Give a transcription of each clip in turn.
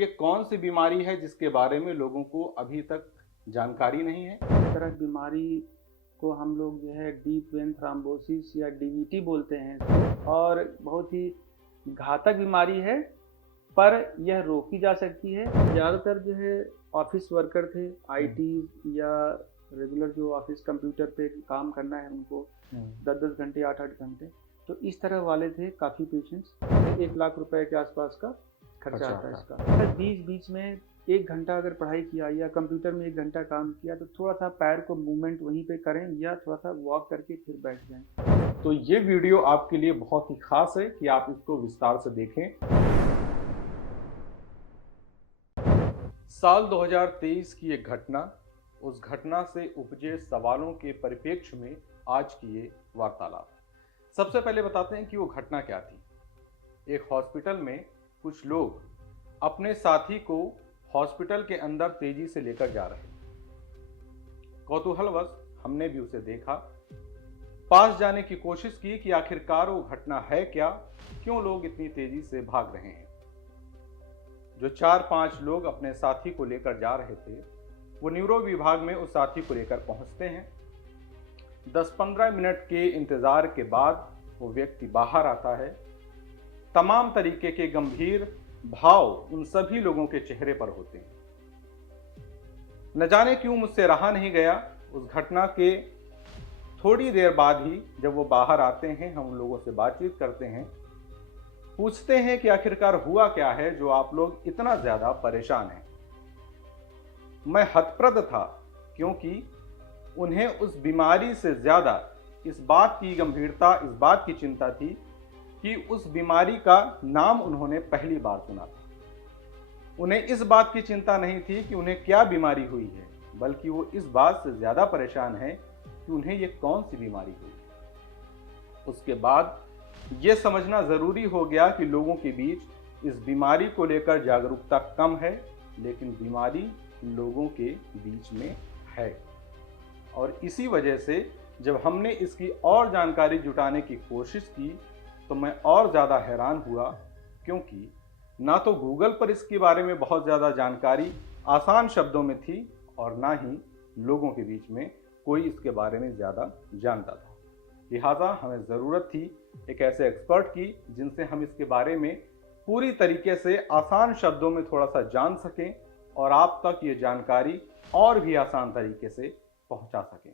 ये कौन सी बीमारी है जिसके बारे में लोगों को अभी तक जानकारी नहीं है? इस तरह की बीमारी को हम लोग जो है डीप वेन थ्रोम्बोसिस या डीवीटी बोलते हैं इसको, और बहुत ही घातक बीमारी है, पर यह रोकी जा सकती है। ज़्यादातर जो है ऑफिस वर्कर थे, आईटी या रेगुलर जो ऑफिस कंप्यूटर पे काम करना है उनको 10-10 घंटे 8-8 घंटे, तो इस तरह वाले थे काफ़ी पेशेंट्स। 1 लाख रुपए के आसपास का खर्चा आता है इसका। बीच बीच में 1 घंटा अगर पढ़ाई किया या कंप्यूटर में 1 घंटा काम किया तो थोड़ा सा पैर को मूवमेंट वहीं पे करें या थोड़ा सा वॉक करके फिर बैठ जाएं। तो ये वीडियो आपके लिए बहुत ही खास है कि आप इसको विस्तार से देखें। साल 2023 की एक घटना, उस घटना से उपजे सवालों के परिप्रेक्ष्य में आज की ये वार्तालाप। सबसे पहले बताते हैं कि वो घटना क्या थी। एक हॉस्पिटल में कुछ लोग अपने साथी को हॉस्पिटल के अंदर तेजी से लेकर जा रहे। कौतूहलवश हमने भी उसे देखा, पास जाने की कोशिश की कि आखिरकार वो घटना है क्या, क्यों लोग इतनी तेजी से भाग रहे हैं। जो 4-5 लोग अपने साथी को लेकर जा रहे थे, वो न्यूरो विभाग में उस साथी को लेकर पहुंचते हैं। 10-15 मिनट के इंतजार के बाद वो व्यक्ति बाहर आता है। तमाम तरीके के गंभीर भाव उन सभी लोगों के चेहरे पर होते हैं। न जाने क्यों मुझसे रहा नहीं गया। उस घटना के थोड़ी देर बाद ही जब वो बाहर आते हैं, हम उन लोगों से बातचीत करते हैं, पूछते हैं कि आखिरकार हुआ क्या है जो आप लोग इतना ज्यादा परेशान हैं। मैं हतप्रद था, क्योंकि उन्हें उस बीमारी से ज्यादा इस बात की गंभीरता, इस बात की चिंता थी कि उस बीमारी का नाम उन्होंने पहली बार सुना था। उन्हें इस बात की चिंता नहीं थी कि उन्हें क्या बीमारी हुई है, बल्कि वो इस बात से ज्यादा परेशान है कि उन्हें ये कौन सी बीमारी हुई। उसके बाद ये समझना जरूरी हो गया कि लोगों के बीच इस बीमारी को लेकर जागरूकता कम है, लेकिन बीमारी लोगों के बीच में है। और इसी वजह से जब हमने इसकी और जानकारी जुटाने की कोशिश की तो मैं और ज़्यादा हैरान हुआ, क्योंकि ना तो गूगल पर इसके बारे में बहुत ज़्यादा जानकारी आसान शब्दों में थी और ना ही लोगों के बीच में कोई इसके बारे में ज़्यादा जानता था। लिहाजा हमें ज़रूरत थी एक ऐसे एक्सपर्ट की जिनसे हम इसके बारे में पूरी तरीके से आसान शब्दों में थोड़ा सा जान सकें और आप तक ये जानकारी और भी आसान तरीके से पहुंचा सकें।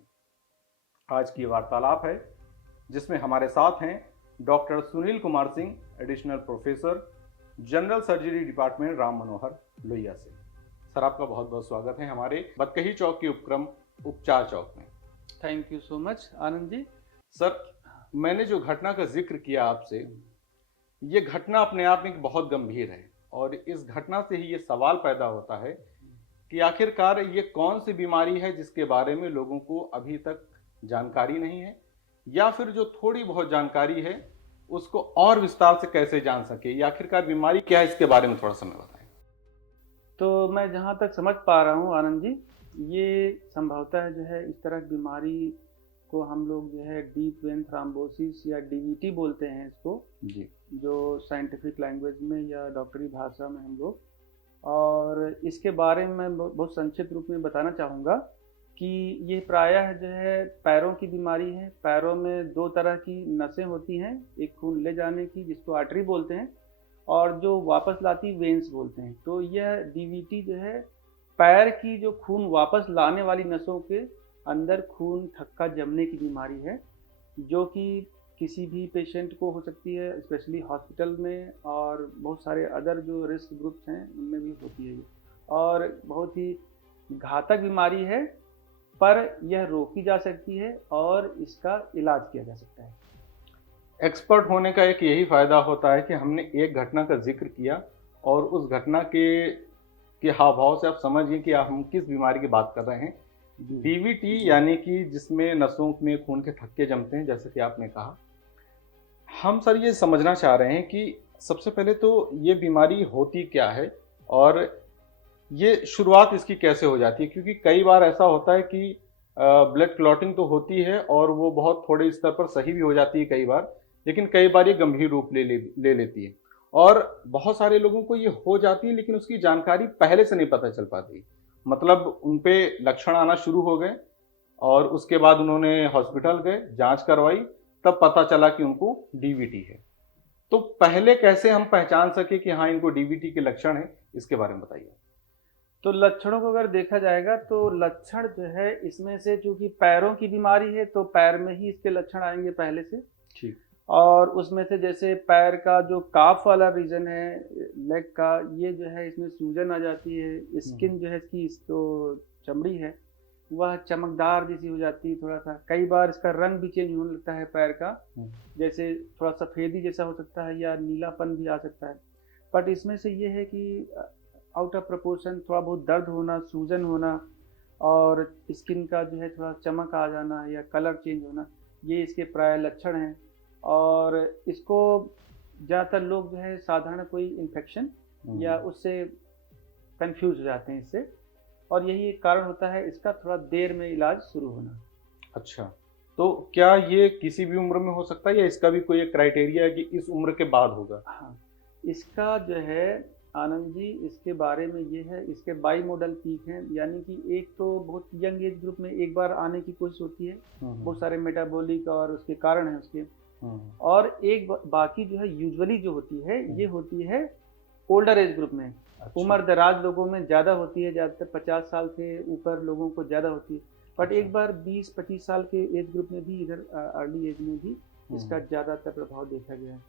आज की वार्तालाप है जिसमें हमारे साथ हैं doctor Sunil Kumar Singh, additional professor, general surgery department, Ram Manohar Lohia से। सर, आपका बहुत बहुत स्वागत है हमारे बतकही चौक के उपक्रम उपचार चौक में। Thank you so much Anand ji. Sir, मैंने जो घटना का जिक्र किया आपसे, ये घटना अपने आप में बहुत गंभीर है और इस घटना से ही ये सवाल पैदा होता है कि आखिरकार ये कौन सी बीमारी है जिसके बारे में लोगों को अभी तक जानकारी नहीं है, या फिर जो थोड़ी बहुत जानकारी है उसको और विस्तार से कैसे जान सके। ये आखिरकार बीमारी क्या है, इसके बारे में थोड़ा सा मैं बताएं। तो मैं जहाँ तक समझ पा रहा हूँ आनंद जी, ये संभवतः जो है इस तरह की बीमारी को हम लोग जो है डीप वेन थ्रोम्बोसिस या डीवीटी बोलते हैं इसको जी, जो साइंटिफिक लैंग्वेज में या डॉक्टरी भाषा में हम लोग। और इसके बारे में मैं बहुत संक्षिप्त रूप में बताना चाहूँगा कि ये प्रायः जो है पैरों की बीमारी है। पैरों में 2 तरह की नसें होती हैं, एक खून ले जाने की जिसको आर्टरी बोलते हैं और जो वापस लाती वेन्स बोलते हैं। तो यह डीवीटी जो है पैर की जो खून वापस लाने वाली नसों के अंदर खून थक्का जमने की बीमारी है, जो कि किसी भी पेशेंट को हो सकती है, स्पेशली हॉस्पिटल में, और बहुत सारे अदर जो रिस्क ग्रुप्स हैं उनमें भी होती है ये। और बहुत ही घातक बीमारी है, पर यह रोकी जा सकती है और इसका इलाज किया जा सकता है। एक्सपर्ट होने का एक यही फायदा होता है कि हमने एक घटना का जिक्र किया और उस घटना के हाव भाव से आप समझिए कि हम किस बीमारी की बात कर रहे हैं। डीवीटी यानी कि जिसमें नसों में खून के थक्के जमते हैं, जैसे कि आपने कहा। हम सर ये समझना चाह रहे हैं कि सबसे पहले तो ये बीमारी होती क्या है और ये शुरुआत इसकी कैसे हो जाती है, क्योंकि कई बार ऐसा होता है कि ब्लड क्लॉटिंग तो होती है और वो बहुत थोड़े स्तर पर सही भी हो जाती है कई बार, लेकिन कई बार ये गंभीर रूप ले लेती है। और बहुत सारे लोगों को ये हो जाती है लेकिन उसकी जानकारी पहले से नहीं पता चल पाती। मतलब उन पे लक्षण आना शुरू हो गए और उसके बाद उन्होंने हॉस्पिटल गए, जांच करवाई, तब पता चला कि उनको डीवीटी है। तो पहले कैसे हम पहचान सके कि हाँ इनको डीवीटी के लक्षण है, इसके बारे में बताइए। तो लक्षणों को अगर देखा जाएगा तो लक्षण जो है इसमें से, चूंकि पैरों की बीमारी है तो पैर में ही इसके लक्षण आएंगे पहले से। ठीक। और उसमें से जैसे पैर का जो काफ वाला रीजन है, लेग का, ये जो है इसमें सूजन आ जाती है। स्किन जो है इसकी जो चमड़ी है वह चमकदार जैसी हो जाती है थोड़ा सा। कई बार इसका रंग भी चेंज होने लगता है पैर का, जैसे थोड़ा सफ़ेदी जैसा हो सकता है या नीलापन भी आ सकता है। बट इसमें से ये है कि आउट ऑफ प्रोपोर्शन थोड़ा बहुत दर्द होना, सूजन होना और स्किन का जो है थोड़ा चमक आ जाना या कलर चेंज होना, ये इसके प्राय लक्षण हैं। और इसको ज़्यादातर लोग जो है साधारण कोई इन्फेक्शन या उससे कंफ्यूज हो जाते हैं इससे, और यही एक कारण होता है इसका थोड़ा देर में इलाज शुरू होना। अच्छा, तो क्या ये किसी भी उम्र में हो सकता है या इसका भी कोई एक क्राइटेरिया है कि इस उम्र के बाद होगा? हाँ, इसका जो है आनंद जी, इसके बारे में ये है, इसके बाई मॉडल पीक हैं, यानी कि एक तो बहुत यंग एज ग्रुप में एक बार आने की कोशिश होती है, बहुत सारे मेटाबॉलिक और उसके कारण हैं उसके। और एक बाकी जो है यूजुअली जो होती है ये होती है ओल्डर एज ग्रुप में। अच्छा। उम्र दराज लोगों में ज़्यादा होती है, ज़्यादातर 50 साल से ऊपर लोगों को ज़्यादा होती है। बट एक बार 20-25 साल के एज ग्रुप में भी, इधर अर्ली एज में भी इसका ज़्यादातर प्रभाव देखा गया है।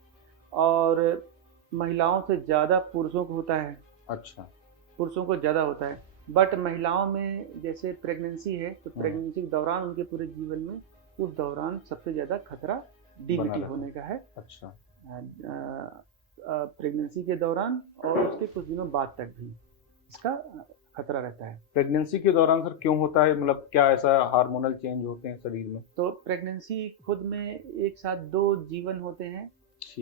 और महिलाओं से ज़्यादा पुरुषों को होता है। अच्छा, पुरुषों को ज़्यादा होता है। बट महिलाओं में जैसे प्रेगनेंसी है तो प्रेगनेंसी के दौरान उनके पूरे जीवन में उस दौरान सबसे ज़्यादा खतरा डीवीटी होने का है। अच्छा। प्रेगनेंसी के दौरान और उसके कुछ दिनों बाद तक भी इसका खतरा रहता है। प्रेगनेंसी के दौरान सर क्यों होता है? मतलब क्या ऐसा हार्मोनल चेंज होते हैं शरीर में? तो प्रेगनेंसी खुद में एक साथ 2 जीवन होते हैं।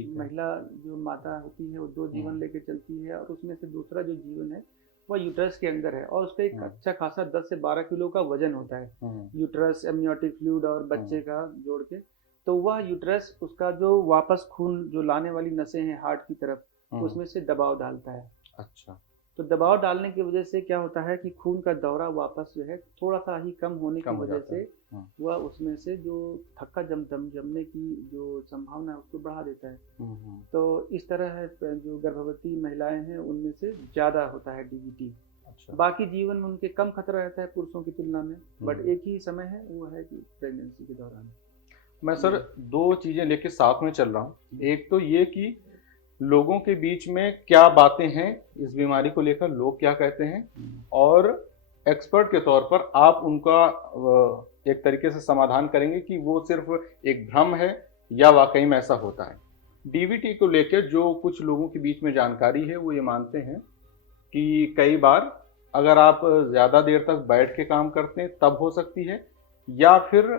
महिला जो माता होती है वो 2 जीवन लेके चलती है, और उसमें से दूसरा जो जीवन है वह यूट्रस के अंदर है, और उसका एक अच्छा खासा 10 से 12 किलो का वजन होता है। यूट्रस, एमनियोटिक फ्लूइड और बच्चे का जोड़ के, तो वह यूट्रस उसका जो वापस खून जो लाने वाली नसें हैं हार्ट की तरफ, उसमें से दबाव डालता है। अच्छा। तो दबाव डालने की वजह से क्या होता है कि खून का दौरा वापस जो है थोड़ा सा ही कम होने की वजह से वह उसमें से जो थक्का जमने की जो संभावना है उसको बढ़ा देता है। तो इस तरह है जो गर्भवती महिलाएं हैं उनमें से ज़्यादा होता है डीवीटी। अच्छा। बाकी जीवन में उनके कम खतरा रहता है पुरुषों की तुलना में, बट एक ही समय है वो है कि प्रेगनेंसी के दौरान। मैं सर 2 चीज़ें लेके साथ में चल रहा हूँ। एक तो ये कि लोगों के बीच में क्या बातें हैं इस बीमारी को लेकर, लोग क्या कहते हैं, और एक्सपर्ट के तौर पर आप उनका एक तरीके से समाधान करेंगे कि वो सिर्फ एक भ्रम है या वाकई में ऐसा होता है। डीवीटी को लेकर जो कुछ लोगों के बीच में जानकारी है वो ये मानते हैं कि कई बार अगर आप ज़्यादा देर तक बैठ के काम करते हैं तब हो सकती है, या फिर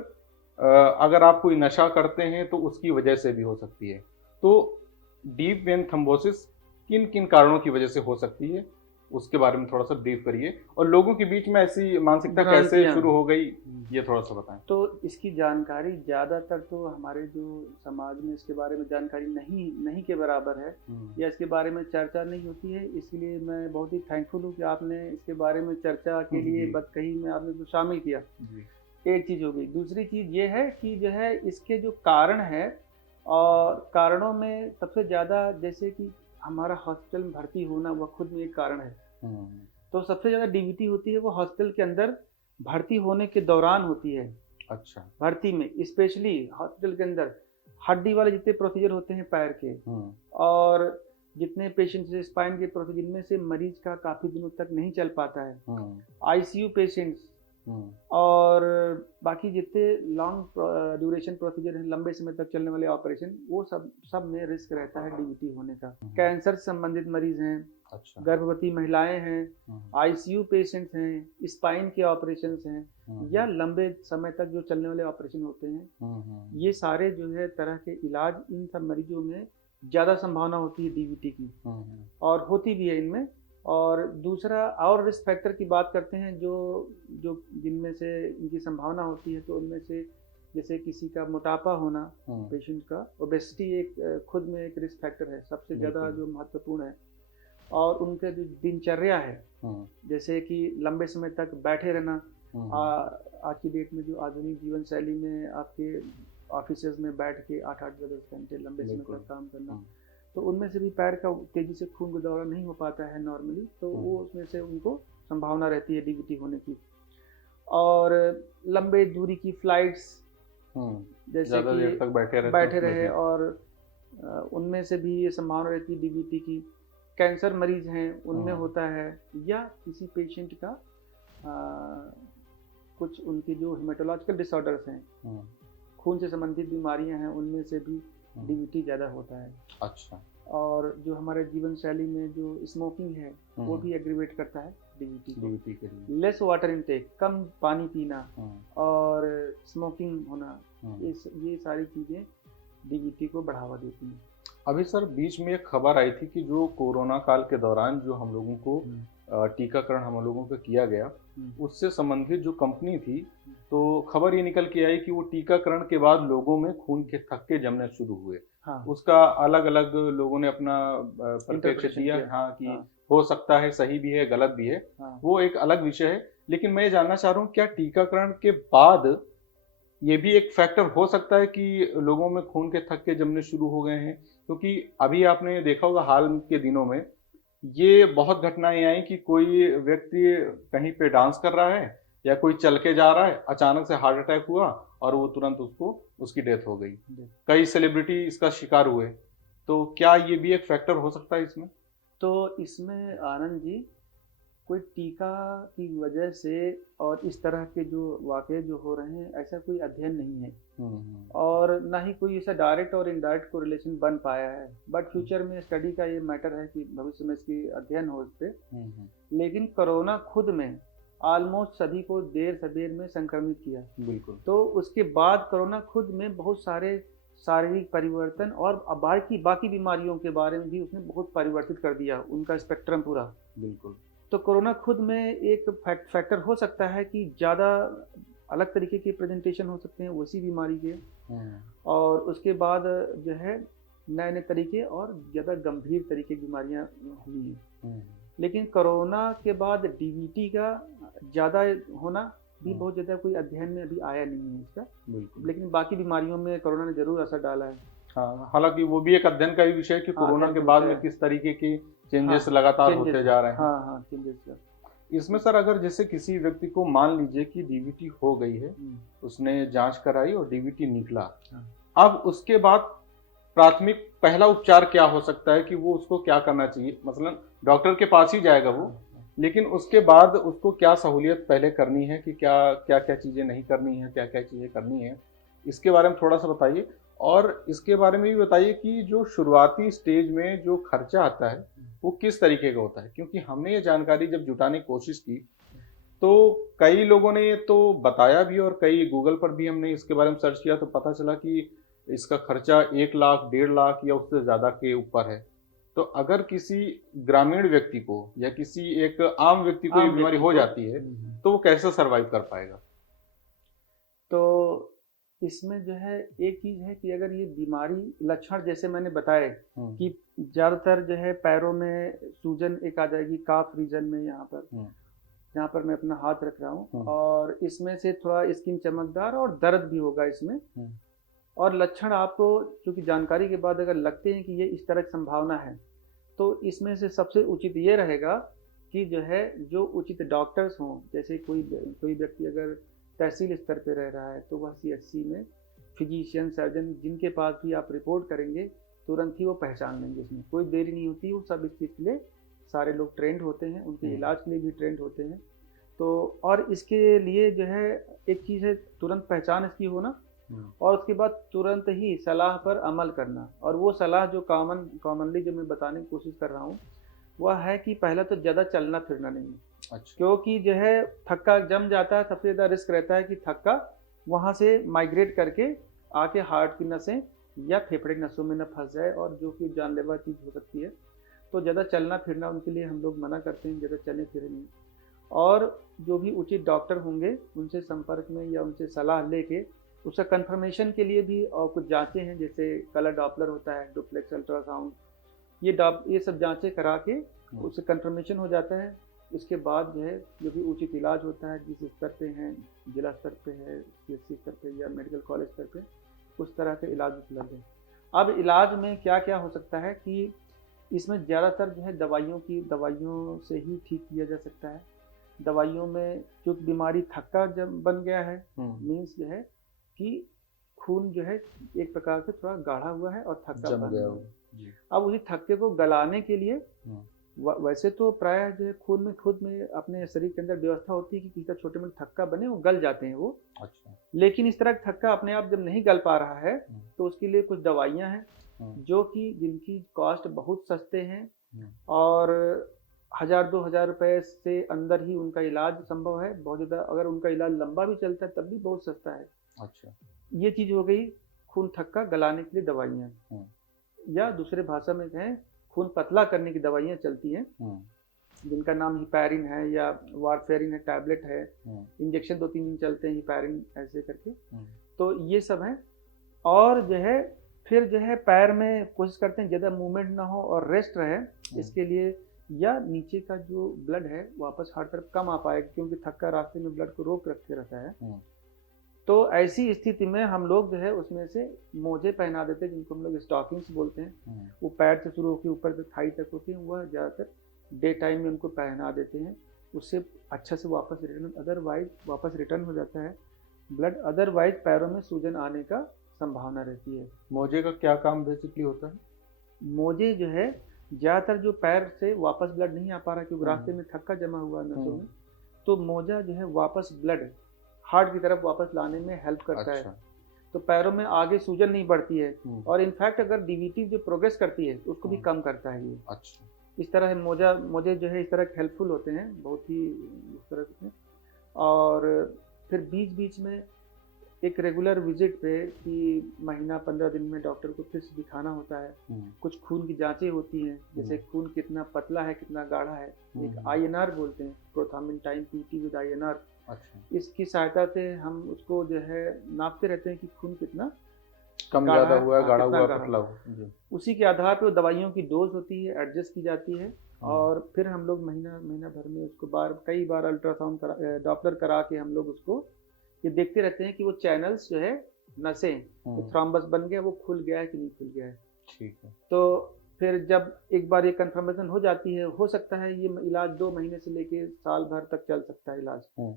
अगर आप कोई नशा करते हैं तो उसकी वजह से भी हो सकती है। तो डीप वेन थ्रोम्बोसिस किन किन कारणों की वजह से हो सकती है उसके बारे में थोड़ा सा ब्रीफ करिए, और लोगों के बीच में ऐसी मानसिकता कैसे शुरू हो गई ये थोड़ा सा बताएं। तो इसकी जानकारी ज़्यादातर तो हमारे जो समाज में इसके बारे में जानकारी नहीं के बराबर है, या इसके बारे में चर्चा नहीं होती है। इसलिए मैं बहुत ही थैंकफुल हूँ कि आपने इसके बारे में चर्चा के लिए बात कही में आपने तो शामिल किया। एक चीज़ हो गई। दूसरी चीज़ ये है कि जो है इसके जो कारण है, और कारणों में सबसे ज़्यादा जैसे कि हमारा हॉस्पिटल में भर्ती होना वह खुद में एक कारण है। तो सबसे ज़्यादा डीवीटी होती है वो हॉस्पिटल के अंदर भर्ती होने के दौरान होती है। अच्छा। भर्ती में स्पेशली हॉस्पिटल के अंदर हड्डी वाले जितने प्रोसीजर होते हैं पैर के, और जितने पेशेंट्स स्पाइन के प्रोसीजर, इनमें से मरीज का काफ़ी दिनों तक नहीं चल पाता है। आईसीयू पेशेंट्स और बाकी जितने लॉन्ग ड्यूरेशन प्रोसीजर हैं, लंबे समय तक चलने वाले ऑपरेशन, वो सब में रिस्क रहता है डीवीटी होने का। कैंसर से संबंधित मरीज हैं। अच्छा। गर्भवती महिलाएं हैं, आईसीयू पेशेंट्स हैं, स्पाइन के ऑपरेशंस हैं, या लंबे समय तक जो चलने वाले ऑपरेशन होते हैं, ये सारे जो है तरह के इलाज, इन सब मरीजों में ज़्यादा संभावना होती है डीवीटी की, और होती भी है इनमें। और दूसरा और रिस्क फैक्टर की बात करते हैं जो जिनमें से इनकी संभावना होती है, तो उनमें से जैसे किसी का मोटापा होना, पेशेंट का ओबेसिटी एक खुद में एक रिस्क फैक्टर है, सबसे ज़्यादा जो महत्वपूर्ण है। और उनके जो दिनचर्या है, जैसे कि लंबे समय तक बैठे रहना, आज की डेट में जो आधुनिक जीवन शैली में आपके ऑफिसेज में बैठ के 8-8 10 घंटे लंबे समय तक काम करना, तो उनमें से भी पैर का तेजी से खून का दौरा नहीं हो पाता है नॉर्मली, तो वो उसमें से उनको संभावना रहती है डीवीटी होने की। और लंबे दूरी की फ्लाइट्स, जैसे कि बैठे रहे, और उनमें से भी ये संभावना रहती है डीवीटी की। कैंसर मरीज हैं उनमें होता है, या किसी पेशेंट का कुछ उनके जो हेमेटोलॉजिकल डिसऑर्डर्स हैं, खून से संबंधित बीमारियां हैं, उनमें से भी डीवीटी ज़्यादा होता है। अच्छा। और जो हमारे जीवन शैली में जो स्मोकिंग है वो भी एग्रीवेट करता है डीवीटी के लिए। लेस वाटर इनटेक, कम पानी पीना और स्मोकिंग होना, ये सारी चीज़ें डीवीटी को बढ़ावा देती हैं। अभी सर बीच में एक खबर आई थी कि जो कोरोना काल के दौरान जो हम लोगों को टीकाकरण हम लोगों का किया गया, उससे संबंधित जो कंपनी थी, तो खबर ये निकल के आई कि वो टीकाकरण के बाद लोगों में खून के थक्के जमने शुरू हुए। उसका अलग अलग लोगों ने अपना परिप्रेक्ष्य दिया, कि हो सकता है सही भी है, गलत भी है, वो एक अलग विषय है। लेकिन मैं ये जानना चाह रहा हूँ, क्या टीकाकरण के बाद ये भी एक फैक्टर हो सकता है कि लोगों में खून के थक्के जमने शुरू हो गए हैं? क्योंकि अभी आपने देखा होगा हाल के दिनों में ये बहुत घटनाएं आई कि कोई व्यक्ति कहीं पे डांस कर रहा है या कोई चल के जा रहा है, अचानक से हार्ट अटैक हुआ और वो तुरंत उसकी डेथ हो गई। कई सेलिब्रिटी इसका शिकार हुए। तो क्या ये भी एक फैक्टर हो सकता है इसमें? तो इसमें आनंद जी, कोई टीका की वजह से और इस तरह के जो वाक़ये जो हो रहे हैं, ऐसा कोई अध्ययन नहीं है, और ना ही कोई ऐसा डायरेक्ट और इनडायरेक्ट कोरिलेशन बन पाया है। बट फ्यूचर में स्टडी का ये मैटर है कि भविष्य में इसकी अध्ययन हो इस पर। लेकिन कोरोना खुद में ऑलमोस्ट सभी को देर सबेर में संक्रमित किया। बिल्कुल। तो उसके बाद कोरोना खुद में बहुत सारे शारीरिक परिवर्तन और बाकी बीमारियों के बारे में भी उसने बहुत परिवर्तित कर दिया, उनका स्पेक्ट्रम पूरा। बिल्कुल। तो कोरोना खुद में एक फैक्टर हो सकता है कि ज़्यादा अलग तरीके के प्रेजेंटेशन हो सकते हैं उसी बीमारी के, और उसके बाद जो है नए नए तरीके और ज़्यादा गंभीर तरीके की बीमारियां हुई हैं। लेकिन कोरोना के बाद डीवीटी का ज़्यादा होना भी बहुत ज़्यादा कोई अध्ययन में अभी आया नहीं है इसका। बिल्कुल। लेकिन बाकी बीमारियों में कोरोना ने ज़रूर असर डाला है। हाँ, हालांकि वो भी एक अध्ययन का ही विषय है कि कोरोना के बाद में किस तरीके की चेंजेस लगातार होते जा रहे हैं। चेंजेस। इसमें सर अगर जैसे किसी व्यक्ति को मान लीजिए कि डीवीटी हो गई है, उसने जांच कराई और डीवीटी निकला, अब उसके बाद प्राथमिक पहला उपचार क्या हो सकता है कि वो उसको क्या करना चाहिए? मसलन डॉक्टर के पास ही जाएगा वो, लेकिन उसके बाद उसको क्या सहूलियत पहले करनी है कि क्या क्या क्या चीज़ें नहीं करनी है, क्या क्या चीज़ें करनी है, इसके बारे में थोड़ा सा बताइए। और इसके बारे में भी बताइए कि जो शुरुआती स्टेज में जो खर्चा आता है वो किस तरीके का होता है, क्योंकि हमने ये जानकारी जब जुटाने की कोशिश की तो कई लोगों ने ये तो बताया भी और कई गूगल पर भी हमने इसके बारे में सर्च किया तो पता चला कि इसका खर्चा 1 लाख 1.5 लाख या उससे ज़्यादा के ऊपर है। तो अगर किसी ग्रामीण व्यक्ति को या किसी एक आम व्यक्ति को ये बीमारी हो जाती है तो वो कैसे सर्वाइव कर पाएगा? तो इसमें जो है एक चीज़ है कि अगर ये बीमारी लक्षण जैसे मैंने बताए कि ज़्यादातर जो है पैरों में सूजन एक आ जाएगी, काफ रीजन में, यहाँ पर मैं अपना हाथ रख रहा हूँ, और इसमें से थोड़ा स्किन चमकदार और दर्द भी होगा इसमें। और लक्षण आपको क्योंकि जानकारी के बाद अगर लगते हैं कि ये इस तरह की संभावना है, तो इसमें से सबसे उचित ये रहेगा कि जो है जो उचित डॉक्टर्स हों, जैसे कोई व्यक्ति अगर तहसील स्तर पे रह रहा है तो वह CHC में फिजिशियन सर्जन जिनके पास भी आप रिपोर्ट करेंगे तुरंत ही वो पहचान लेंगे। इसमें कोई देरी नहीं होती, वो सब इस चीज़ के लिए सारे लोग ट्रेंड होते हैं, उनके इलाज के लिए भी ट्रेंड होते हैं। तो और इसके लिए जो है एक चीज़ है तुरंत पहचान इसकी होना, और उसके बाद तुरंत ही सलाह पर अमल करना। और वो सलाह जो कॉमनली जो मैं बताने की कोशिश कर रहा हूँ वह है कि पहला तो ज़्यादा चलना फिरना नहीं। अच्छा। क्योंकि जो है थक्का जम जाता है, सबसे ज़्यादा रिस्क रहता है कि थक्का वहाँ से माइग्रेट करके आके हार्ट की नसें या फेफड़े की नसों में न फंस जाए, और जो कि जानलेवा चीज़ हो सकती है। तो ज़्यादा चलना फिरना उनके लिए हम लोग मना करते हैं, ज़्यादा चले फिरे नहीं। और जो भी उचित डॉक्टर होंगे उनसे संपर्क में या उनसे सलाह लेके उसका कंफर्मेशन के लिए भी और कुछ जांचें हैं, जैसे कलर डॉपलर होता है, डुप्लेक्स अल्ट्रासाउंड, ये सब जांचें करा के उससे कंफर्मेशन हो जाता है। इसके बाद जो है जो भी उचित इलाज होता है, जिस स्तर पे हैं, जिला स्तर पे है, सीएचसी स्तर पे या मेडिकल कॉलेज स्तर पे, उस तरह के इलाज उपलब्ध है। अब इलाज में क्या क्या हो सकता है कि इसमें ज़्यादातर जो है दवाइयों से ही ठीक किया जा सकता है। दवाइयों में जो बीमारी थक्का जब बन गया है, मीन्स जो है कि खून जो है एक प्रकार से थोड़ा गाढ़ा हुआ है और थक्का बन गया है। अब उसी थक्के को गलाने के लिए वैसे तो प्रायः जो है खून में खुद में अपने शरीर के अंदर व्यवस्था होती है कि किसी छोटे मोटे थक्का बने, वो गल जाते हैं वो। अच्छा। लेकिन इस तरह का थक्का अपने आप जब नहीं गल पा रहा है तो उसके लिए कुछ दवाइयाँ हैं जो कि जिनकी कॉस्ट बहुत सस्ते हैं और 1000-2000 रुपए से अंदर ही उनका इलाज संभव है। बहुत ज़्यादा अगर उनका इलाज लंबा भी चलता है तब भी बहुत सस्ता है। अच्छा। ये चीज़ हो गई खून थक्का गलाने के लिए दवाइयाँ, या दूसरे भाषा में कहें खून पतला करने की दवाइयाँ चलती हैं, जिनका नाम हिपैरिन है या वारफेरिन है, टैबलेट है, इंजेक्शन 2-3 दिन चलते हैं हिपैरिन ऐसे करके। तो ये सब है। और जो है फिर जो है पैर में कोशिश करते हैं ज़्यादा मूवमेंट ना हो और रेस्ट रहे, इसके लिए या नीचे का जो ब्लड है वापस हर तरफ कम आ पाए, क्योंकि थक्का रास्ते में ब्लड को रोक रखे रहता है। तो ऐसी स्थिति में हम लोग जो है उसमें से मोजे पहना देते हैं, जिनको हम लोग स्टॉकिंग्स बोलते हैं। वो पैर से शुरू होकर ऊपर तक थाई तक होती हैं, वह ज़्यादातर डे टाइम में उनको पहना देते हैं। उससे अच्छा से वापस रिटर्न हो जाता है ब्लड। अदरवाइज पैरों में सूजन आने का संभावना रहती है। मोजे का क्या काम बेसिकली होता है? मोजे जो है ज़्यादातर जो पैर से वापस ब्लड नहीं आ पा रहा क्योंकि रास्ते में थक्का जमा हुआ नसों में, तो मोजा जो है वापस ब्लड हार्ट की तरफ वापस लाने में हेल्प करता है। तो पैरों में आगे सूजन नहीं बढ़ती है और इनफैक्ट अगर डीवीटी जो प्रोग्रेस करती है उसको भी कम करता है ये। अच्छा। इस तरह मोजे जो है इस तरह हेल्पफुल होते हैं, बहुत ही इस तरह से। और फिर बीच बीच में एक रेगुलर विजिट पे कि महीना 15 दिन में डॉक्टर को फिर से दिखाना होता है। कुछ खून की जांचें होती हैं, जैसे खून कितना पतला है, कितना गाढ़ा है, एक INR बोलते हैं, प्रोथर्मिन टाइम PT विद INR। अच्छा। इसकी सहायता से हम उसको जो है नापते रहते हैं कि खून कितना कम ज़्यादा हुआ है, गाढ़ा हुआ, पतला हुआ। उसी के आधार पर दवाइयों की डोज होती है, एडजस्ट की जाती है। और फिर हम लोग महीना भर में उसको कई बार अल्ट्रासाउंड डॉपलर करा के हम लोग उसको ये देखते रहते हैं कि वो चैनल्स जो है नसें तो थ्रोम्बस बन गया, वो खुल गया है कि नहीं खुल गया है। ठीक है। तो फिर जब एक बार ये कंफर्मेशन हो जाती है, हो सकता है ये इलाज 2 महीने से लेके साल भर तक चल सकता है इलाज।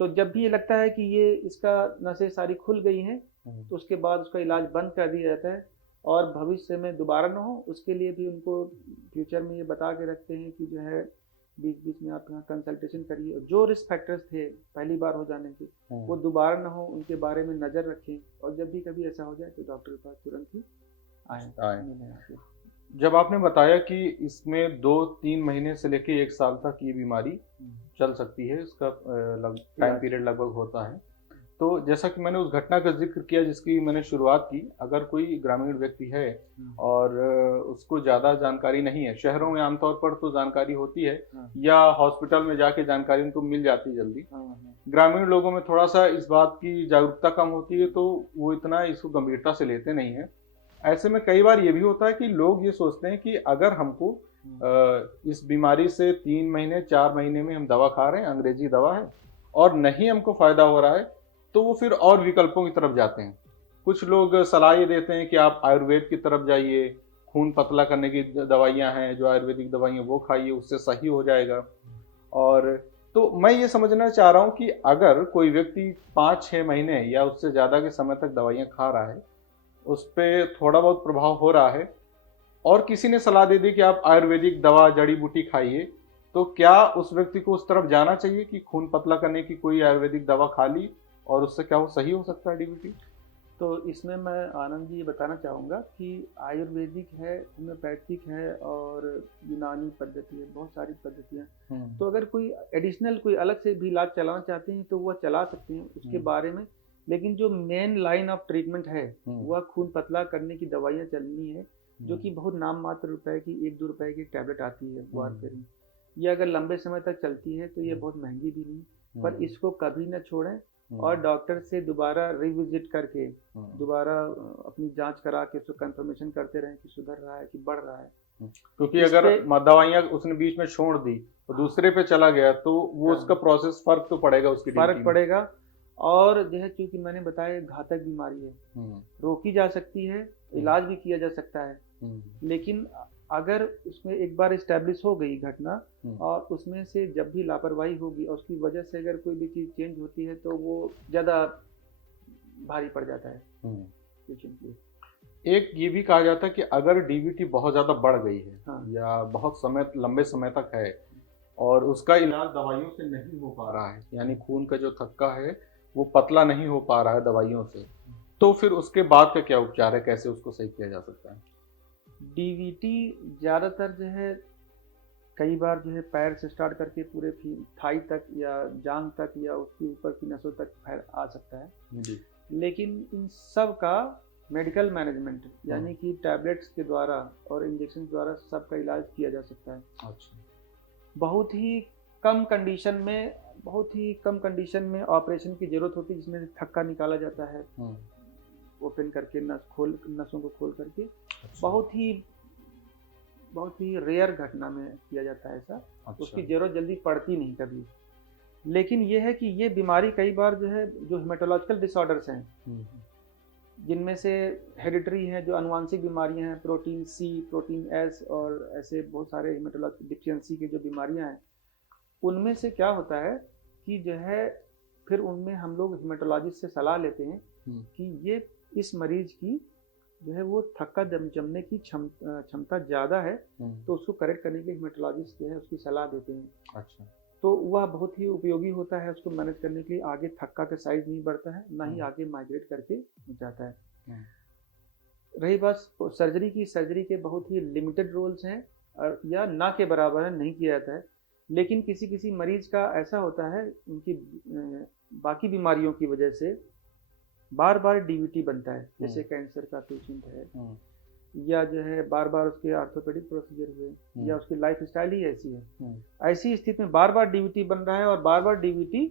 तो जब भी ये लगता है कि ये इसका नसें सारी खुल गई हैं तो उसके बाद उसका इलाज बंद कर दिया जाता है और भविष्य में दोबारा ना हो उसके लिए भी उनको फ्यूचर में ये बता के रखते हैं कि जो है बीच बीच में आप यहाँ कंसल्टेशन करिए। जो रिस्क फैक्टर्स थे पहली बार हो जाने के वो दोबारा ना हो, उनके बारे में नज़र रखें और जब भी कभी ऐसा हो जाए तो डॉक्टर के पास तुरंत ही आए। जब आपने बताया कि इसमें 2-3 महीने से लेके 1 साल तक ये बीमारी चल सकती है, इसका टाइम पीरियड लगभग होता है, तो जैसा कि मैंने उस घटना का जिक्र किया जिसकी मैंने शुरुआत की, अगर कोई ग्रामीण व्यक्ति है और उसको ज़्यादा जानकारी नहीं है, शहरों में आमतौर पर तो जानकारी होती है या हॉस्पिटल में जाके जानकारी उनको मिल जाती है जल्दी, ग्रामीण लोगों में थोड़ा सा इस बात की जागरूकता कम होती है तो वो इतना इसको गंभीरता से लेते नहीं है। ऐसे में कई बार ये भी होता है कि लोग ये सोचते हैं कि अगर हमको इस बीमारी से 3 महीने 4 महीने में हम दवा खा रहे हैं, अंग्रेजी दवा है, और नहीं हमको फायदा हो रहा है तो वो फिर और विकल्पों की तरफ जाते हैं। कुछ लोग सलाह ये देते हैं कि आप आयुर्वेद की तरफ जाइए, खून पतला करने की दवाइयाँ हैं जो आयुर्वेदिक दवाइयाँ वो खाइए, उससे सही हो जाएगा। और तो मैं ये समझना चाह रहा हूँ कि अगर कोई व्यक्ति 5-6 महीने या उससे ज़्यादा के समय तक दवाइयाँ खा रहा है, उस पर थोड़ा बहुत प्रभाव हो रहा है और किसी ने सलाह दे दी कि आप आयुर्वेदिक दवा जड़ी बूटी खाइए, तो क्या उस व्यक्ति को उस तरफ जाना चाहिए कि खून पतला करने की कोई आयुर्वेदिक दवा खा ली और उससे क्या वो सही हो सकता है डीबीटी? तो इसमें मैं आनंद जी ये बताना चाहूँगा कि आयुर्वेदिक है, होम्योपैथिक है और यूनानी पद्धति है, बहुत सारी पद्धतियाँ। तो अगर कोई एडिशनल कोई अलग से भी इलाज चलाना चाहते हैं तो वह चला सकते हैं उसके बारे में, लेकिन जो मेन लाइन ऑफ ट्रीटमेंट है वह खून पतला करने की दवाइयाँ चलनी है, जो कि बहुत नाम मात्र रुपए की 1-2 रुपए की टैबलेट आती है वारफेरिन। ये अगर लंबे समय तक चलती है तो ये बहुत महंगी भी नहीं, पर इसको कभी न छोड़ें और डॉक्टर से दोबारा रिविजिट करके दोबारा अपनी जांच करा के उसको कंफर्मेशन करते रहें कि सुधर रहा है कि बढ़ रहा है। क्योंकि अगर दवाइयाँ उसने बीच में छोड़ दी तो दूसरे पे चला गया तो वो उसका प्रोसेस फर्क तो पड़ेगा, उसकी फर्क पड़ेगा। और जो है चूंकि मैंने बताया घातक बीमारी है, रोकी जा सकती है, इलाज भी किया जा सकता है, लेकिन अगर उसमें एक बार इस्टेब्लिश हो गई घटना और उसमें से जब भी लापरवाही होगी और उसकी वजह से अगर कोई भी चीज़ चेंज होती है तो वो ज़्यादा भारी पड़ जाता है पेशेंट के लिए। एक ये भी कहा जाता है कि अगर डीवीटी बहुत ज़्यादा बढ़ गई है, हाँ। या बहुत समय लंबे समय तक है और उसका इलाज दवाइयों से नहीं हो पा रहा है, यानी खून का जो थक्का है वो पतला नहीं हो पा रहा है दवाइयों से, तो फिर उसके बाद का क्या उपचार है, कैसे उसको सही किया जा सकता है? डीवीटी ज़्यादातर जो है कई बार जो है पैर से स्टार्ट करके पूरे थाई तक या जांघ तक या उसके ऊपर की नसों तक फैल आ सकता है जी। लेकिन इन सब का मेडिकल मैनेजमेंट यानी कि टैबलेट्स के द्वारा और इंजेक्शन द्वारा सबका इलाज किया जा सकता है। अच्छा। बहुत ही कम कंडीशन में ऑपरेशन की जरूरत होती है जिसमें थक्का निकाला जाता है ओपन करके नसों को खोल करके। अच्छा। बहुत ही रेयर घटना में किया जाता है ऐसा। अच्छा। उसकी जरूरत जल्दी पड़ती नहीं कभी। लेकिन ये है कि ये बीमारी कई बार जो है जो हेमेटोलॉजिकल डिसऑर्डर्स हैं जिनमें से हेरिडिटरी हैं, जो आनुवांशिक बीमारियां हैं, प्रोटीन सी, प्रोटीन एस और ऐसे बहुत सारे हेमेटोलॉजिकल डिफिशियंसी की जो बीमारियां हैं, उनमें से क्या होता है कि जो है फिर उनमें हम लोग हेमेटोलॉजिस्ट से सलाह लेते हैं कि ये इस मरीज की जो है वो थक्का जमने की क्षमता ज़्यादा है तो उसको करेक्ट करने के लिए हेमेटोलॉजिस्ट जो है उसकी सलाह देते हैं। अच्छा। तो वह बहुत ही उपयोगी होता है उसको मैनेज करने के लिए। आगे थक्का का साइज नहीं बढ़ता है, ना ही आगे माइग्रेट करके जाता है। रही बात सर्जरी की, सर्जरी के बहुत ही लिमिटेड रोल्स हैं और या ना के बराबर है, नहीं किया जाता है। लेकिन किसी किसी मरीज का ऐसा होता है उनकी बाकी बीमारियों की वजह से बार बार डीवीटी बनता है, जैसे कैंसर का पेशेंट है या जो है बार बार उसके ऑर्थोपेडिक प्रोसीजर हुए या उसकी लाइफ स्टाइल ही ऐसी है। ऐसी स्थिति में बार बार डीवीटी बन रहा है और बार बार डीवीटी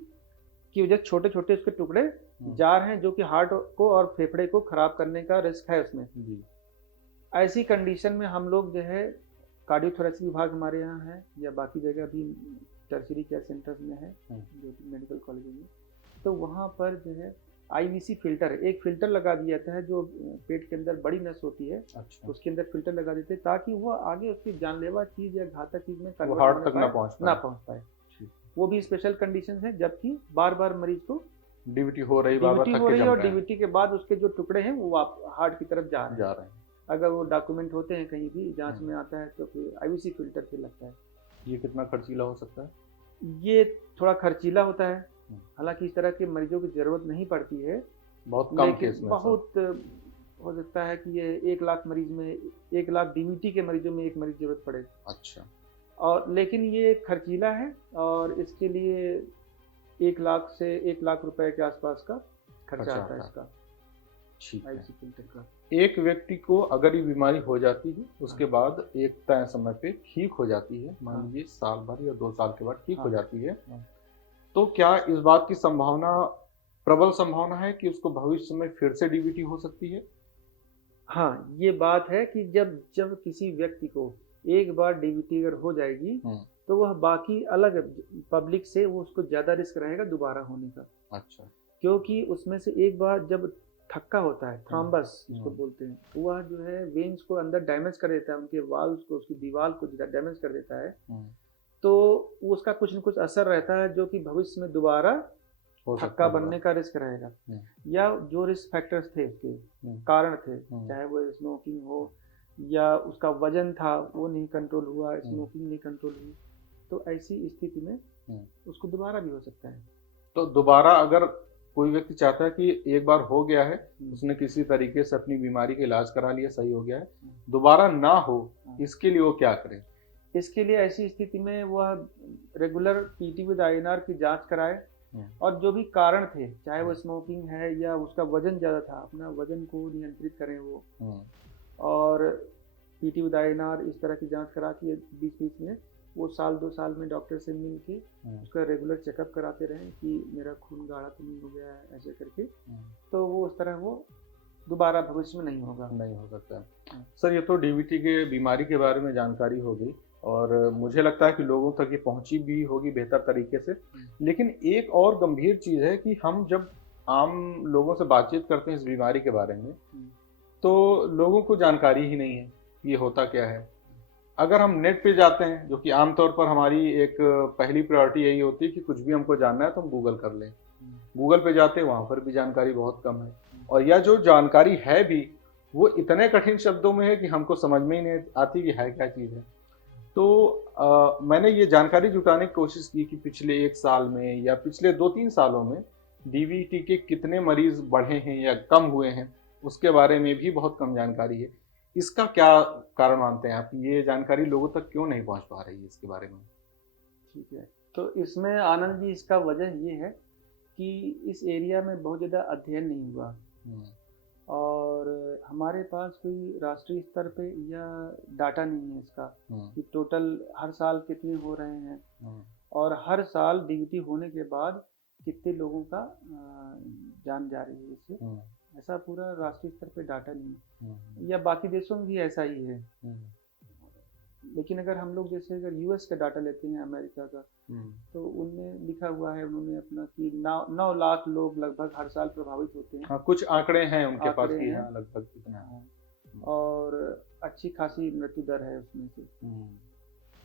की वजह छोटे छोटे उसके टुकड़े जा रहे हैं जो कि हार्ट को और फेफड़े को खराब करने का रिस्क है उसमें। ऐसी कंडीशन में हम लोग जो है कार्डियोथोरेसिक विभाग हमारे यहाँ है या बाकी जगह भी टर्शियरी केयर सेंटर्स में है जो कि मेडिकल कॉलेज में, तो वहाँ पर जो है आईवीसी फिल्टर, एक फिल्टर लगा दिया जाता है जो पेट के अंदर बड़ी नस होती है। अच्छा। उसके अंदर फिल्टर लगा देते हैं ताकि वो आगे उसकी जानलेवा चीज या घातक चीज में हार्ट तक ना पहुंच पाए। वो भी स्पेशल कंडीशन है जबकि बार बार मरीज को डीवीटी हो रही है और डीवीटी के बाद उसके जो टुकड़े हैं वो हार्ट की तरफ जा रहे हैं। अगर वो डॉक्यूमेंट होते हैं कहीं भी जांच में आता है तो फिर आईवीसी फिल्टर फिर लगता है। ये कितना खर्चीला हो सकता है? ये थोड़ा खर्चीला होता है, हालांकि इस तरह के मरीजों की जरूरत नहीं पड़ती है, बहुत कम केस में। बहुत हो सकता है कि ये 1 लाख मरीज में 1 लाख डीवीटी के मरीजों में एक मरीज जरूरत पड़े। अच्छा। और लेकिन ये खर्चीला है और इसके लिए 1 लाख से 1 लाख रुपए के आसपास का खर्चा आता है इसका। ठीक है। एक व्यक्ति को अगर ये बीमारी हो जाती है उसके बाद एक तय समय पे ठीक हो जाती है, मान लीजिए साल भर या 2 साल के बाद ठीक हो जाती है, तो क्या इस बात की संभावना, प्रबल संभावना है कि उसको भविष्य में फिर से डीवीटी हो सकती है? हाँ, ये बात है कि जब किसी व्यक्ति को एक बार डीवीटी अगर हो जाएगी तो वह बाकी अलग पब्लिक से वो उसको ज्यादा रिस्क रहेगा दोबारा होने का। अच्छा। क्योंकि उसमें से एक बार जब थक्का होता है, थ्रोम्बस जिसको बोलते हैं, वह जो है वेन्स को अंदर डैमेज कर देता है, उनके वाल्व्स को, उसकी दीवार को डैमेज कर देता है, तो उसका कुछ न कुछ असर रहता है जो कि भविष्य में दोबारा थक्का बनने का रिस्क रहेगा। या जो रिस्क फैक्टर्स थे उसके कारण थे, चाहे वो स्मोकिंग हो या उसका वजन था वो नहीं कंट्रोल हुआ, स्मोकिंग नहीं कंट्रोल हुई, तो ऐसी स्थिति में उसको दोबारा भी हो सकता है। तो दोबारा अगर कोई व्यक्ति चाहता है कि एक बार हो गया है, उसने किसी तरीके से अपनी बीमारी का इलाज करा लिया, सही हो गया है, दोबारा ना हो, इसके लिए वो क्या करे? इसके लिए ऐसी स्थिति में वह रेगुलर पीटी विद आईएनआर की जांच कराए और जो भी कारण थे, चाहे वो स्मोकिंग है या उसका वजन ज्यादा था, अपना वजन को नियंत्रित करें वो, और पीटी विद आईएनआर इस तरह की जांच करा के बीच बीच में वो साल 2 साल में डॉक्टर से मिल के उसका रेगुलर चेकअप कराते रहें कि मेरा खून गाढ़ा तो नहीं हो गया है, ऐसे करके। तो वो उस तरह वो दोबारा भविष्य में नहीं होगा। नहीं हो सकता है। सर, ये तो डीवीटी के बीमारी के बारे में जानकारी हो गई और मुझे लगता है कि लोगों तक ये पहुंची भी होगी बेहतर तरीके से। लेकिन एक और गंभीर चीज़ है कि हम जब आम लोगों से बातचीत करते हैं इस बीमारी के बारे में, तो लोगों को जानकारी ही नहीं है कि ये होता क्या है। अगर हम नेट पे जाते हैं, जो कि आमतौर पर हमारी एक पहली प्रायोरिटी यही होती है कि कुछ भी हमको जानना है तो हम गूगल कर लें। गूगल पे जाते हैं, वहाँ पर भी जानकारी बहुत कम है, और या जो जानकारी है भी वो इतने कठिन शब्दों में है कि हमको समझ में ही नहीं आती कि है क्या चीज़ है। तो मैंने ये जानकारी जुटाने की कोशिश की कि पिछले 1 साल में या पिछले 2-3 सालों में डीवीटी के कितने मरीज बढ़े हैं या कम हुए हैं, उसके बारे में भी बहुत कम जानकारी है। इसका क्या कारण मानते हैं आप? ये जानकारी लोगों तक क्यों नहीं पहुंच पा रही है इसके बारे में? ठीक है, तो इसमें आनंद जी इसका वजह ये है कि इस एरिया में बहुत ज़्यादा अध्ययन नहीं हुआ और हमारे पास कोई राष्ट्रीय स्तर पे या डाटा नहीं है इसका कि टोटल हर साल कितने हो रहे हैं और हर साल डीवीटी होने के बाद कितने लोगों का जान जा रही है इससे। ऐसा पूरा राष्ट्रीय स्तर पे डाटा नहीं है, या बाकी देशों में भी ऐसा ही है। लेकिन अगर हम लोग जैसे अगर यूएस का डाटा लेते हैं, अमेरिका का, तो उनमें लिखा हुआ है उन्होंने अपना कि 9 लाख लोग लगभग हर साल प्रभावित होते हैं। हाँ, कुछ आंकड़े हैं उनके पास कि हाँ, लगभग कितना है। और अच्छी खासी मृत्यु दर है उसमें से।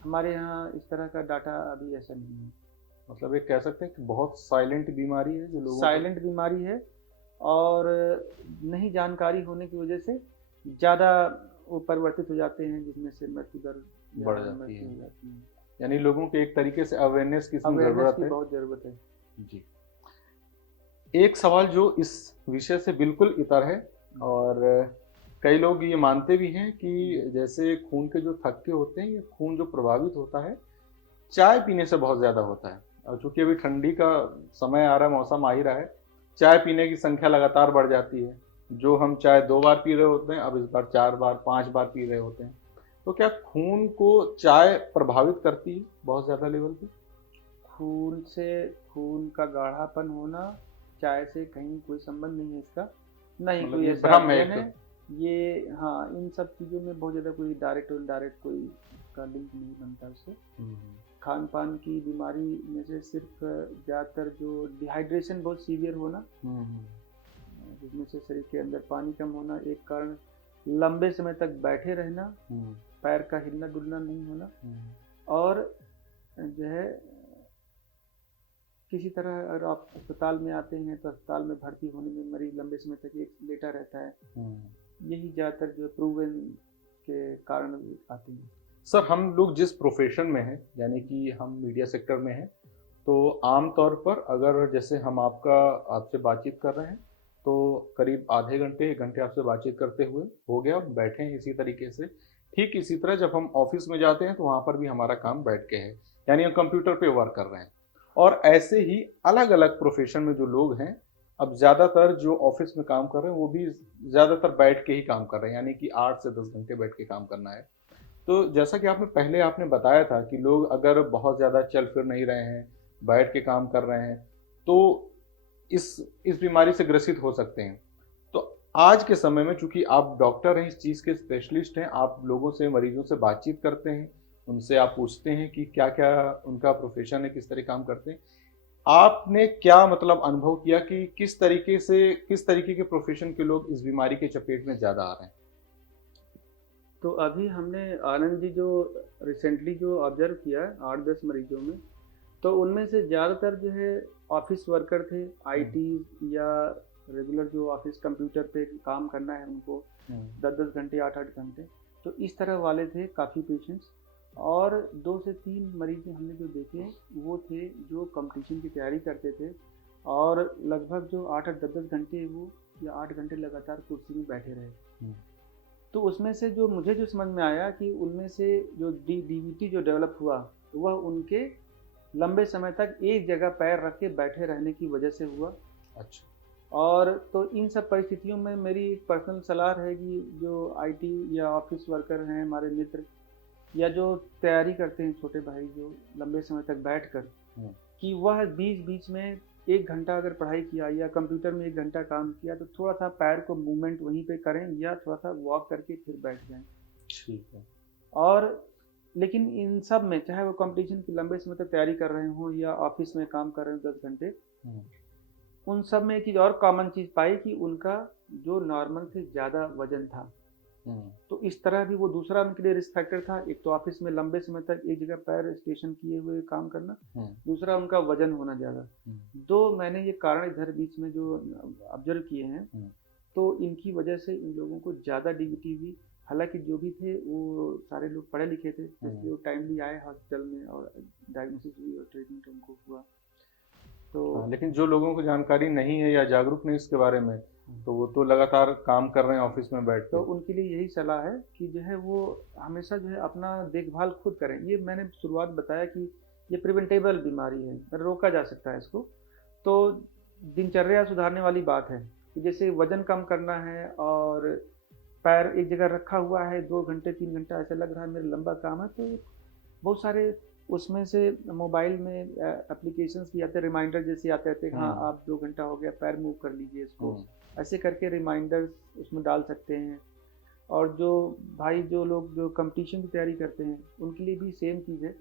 हमारे यहाँ इस तरह का डाटा अभी ऐसा नहीं है। मतलब एक कह सकते हैं कि बहुत साइलेंट बीमारी है, जो लोगों साइलेंट बीमारी है और नहीं जानकारी होने की वजह से ज़्यादा वो परिवर्तित हो जाते हैं, जिसमें से मृत्यु दर बढ़ जाती है। यानी लोगों के एक तरीके से अवेयरनेस की जरूरत है, बहुत जरूरत है जी। एक सवाल जो इस विषय से बिल्कुल इतर है, और कई लोग ये मानते भी हैं कि जैसे खून के जो थक्के होते हैं, ये खून जो प्रभावित होता है चाय पीने से बहुत ज्यादा होता है। और चूंकि अभी ठंडी का समय आ रहा है, मौसम आ ही रहा है, चाय पीने की संख्या लगातार बढ़ जाती है। जो हम चाय 2 बार पी रहे होते हैं, अब इस बार 4 बार 5 बार पी रहे होते हैं। तो क्या खून को चाय प्रभावित करती है बहुत ज्यादा लेवल पे? खून से खून का गाढ़ापन होना चाय से कहीं कोई संबंध नहीं है इसका, नहीं कोई ऐसा है ये। हाँ, इन सब चीज़ों में बहुत ज़्यादा कोई डायरेक्ट और इनडायरेक्ट कोई का लिंक नहीं बनता उससे। खान पान की बीमारी में से सिर्फ ज़्यादातर जो डिहाइड्रेशन बहुत सीवियर होना, जिसमें से शरीर के अंदर पानी कम होना एक कारण, लंबे समय तक बैठे रहना, पैर का हिलना डुलना नहीं होना, और जो है किसी तरह अगर आप अस्पताल में आते हैं तो अस्पताल में भर्ती होने में मरीज लंबे समय तक एक लेटा रहता है। यही ज़्यादातर जो प्रूवन के कारण आते हैं। सर, हम लोग जिस प्रोफेशन में हैं, यानी कि हम मीडिया सेक्टर में हैं, तो आम तौर पर अगर जैसे हम आपसे बातचीत कर रहे हैं तो करीब आधे घंटे 1 घंटे आपसे बातचीत करते हुए हो गया, बैठे हैं इसी तरीके से। ठीक इसी तरह जब हम ऑफिस में जाते हैं तो वहाँ पर भी हमारा काम बैठ के है, यानी हम कंप्यूटर पे वर्क कर रहे हैं। और ऐसे ही अलग अलग प्रोफेशन में जो लोग हैं, अब ज़्यादातर जो ऑफिस में काम कर रहे हैं वो भी ज़्यादातर बैठ के ही काम कर रहे हैं, यानी कि 8 से 10 घंटे बैठ के काम करना है। तो जैसा कि आपने बताया था कि लोग अगर बहुत ज़्यादा चल फिर नहीं रहे हैं, बैठ के काम कर रहे हैं, तो इस बीमारी से ग्रसित हो सकते हैं। तो आज के समय में चूंकि आप डॉक्टर हैं, इस चीज़ के स्पेशलिस्ट हैं, आप लोगों से, मरीजों से बातचीत करते हैं, उनसे आप पूछते हैं कि क्या क्या उनका प्रोफेशन है, किस तरह काम करते हैं। आपने क्या मतलब अनुभव किया कि किस तरीके के प्रोफेशन के लोग इस बीमारी के चपेट में ज़्यादा आ रहे हैं? तो अभी हमने आनंद जी जो रिसेंटली जो ऑब्जर्व किया है 8-10 मरीजों में, तो उनमें से ज़्यादातर जो है ऑफिस वर्कर थे, आईटी या रेगुलर जो ऑफिस कंप्यूटर पे काम करना है उनको 10-10 घंटे 8-8 घंटे, तो इस तरह वाले थे काफ़ी पेशेंट्स। और 2 से 3 मरीज हमने जो देखे वो थे जो कंपटीशन की तैयारी करते थे और लगभग जो 8-8 10-10 घंटे वो या 8 घंटे लगातार कुर्सी में बैठे रहे। तो उसमें से जो मुझे जो समझ में आया कि उनमें से जो डीवीटी जो डेवलप हुआ वह उनके लंबे समय तक एक जगह पैर रख के बैठे रहने की वजह से हुआ। अच्छा। और तो इन सब परिस्थितियों में मेरी पर्सनल सलाह रहेगी जो आईटी या ऑफिस वर्कर हैं हमारे मित्र, या जो तैयारी करते हैं छोटे भाई जो लंबे समय तक बैठकर, कि वह बीच बीच में 1 घंटा अगर पढ़ाई किया या कंप्यूटर में 1 घंटा काम किया तो थोड़ा सा पैर को मूवमेंट वहीं पे करें या थोड़ा सा वॉक करके फिर बैठ जाएं। ठीक है। और लेकिन इन सब में चाहे वो कंपटीशन की लंबे समय तक तैयारी कर रहे हों या ऑफिस में काम कर रहे हो 10 घंटे, उन सब में एक चीज़ और कॉमन चीज़ पाई कि उनका जो नॉर्मल से ज़्यादा वजन था। तो इस तरह भी वो दूसरा उनके लिए रिस्क फैक्टर था। एक तो ऑफिस में लंबे समय तक एक जगह पैर स्टेशन किए हुए काम करना, दूसरा उनका वजन होना ज़्यादा। दो मैंने ये कारण इधर बीच में जो ऑब्जर्व किए हैं, तो इनकी वजह से इन लोगों को ज़्यादा डीवीटी हुई। हालांकि जो भी थे वो सारे लोग पढ़े लिखे थे, इसलिए वो टाइमली आए हॉस्पिटल में और डायग्नोसिस हुई और ट्रीटमेंट उनको हुआ। तो लेकिन जो लोगों को जानकारी नहीं है या जागरूक नहीं इसके बारे में, तो वो तो लगातार काम कर रहे हैं ऑफिस में बैठ तो के। उनके लिए यही सलाह है कि जो है वो हमेशा जो है अपना देखभाल खुद करें। ये मैंने शुरुआत बताया कि ये प्रिवेंटेबल बीमारी है, रोका जा सकता है इसको। तो दिनचर्या सुधारने वाली बात है कि जैसे वजन कम करना है और पैर एक जगह रखा हुआ है 2 घंटे 3 घंटा ऐसा लग रहा है मेरा लंबा काम है, तो बहुत सारे उसमें से मोबाइल में एप्लीकेशंस भी आते हैं, रिमाइंडर जैसे आते रहते हैं, हाँ आप 2 घंटा हो गया पैर मूव कर लीजिए इसको, ऐसे करके रिमाइंडर्स उसमें डाल सकते हैं। और जो भाई जो लोग जो कंपटीशन की तैयारी करते हैं उनके लिए भी सेम चीज़ है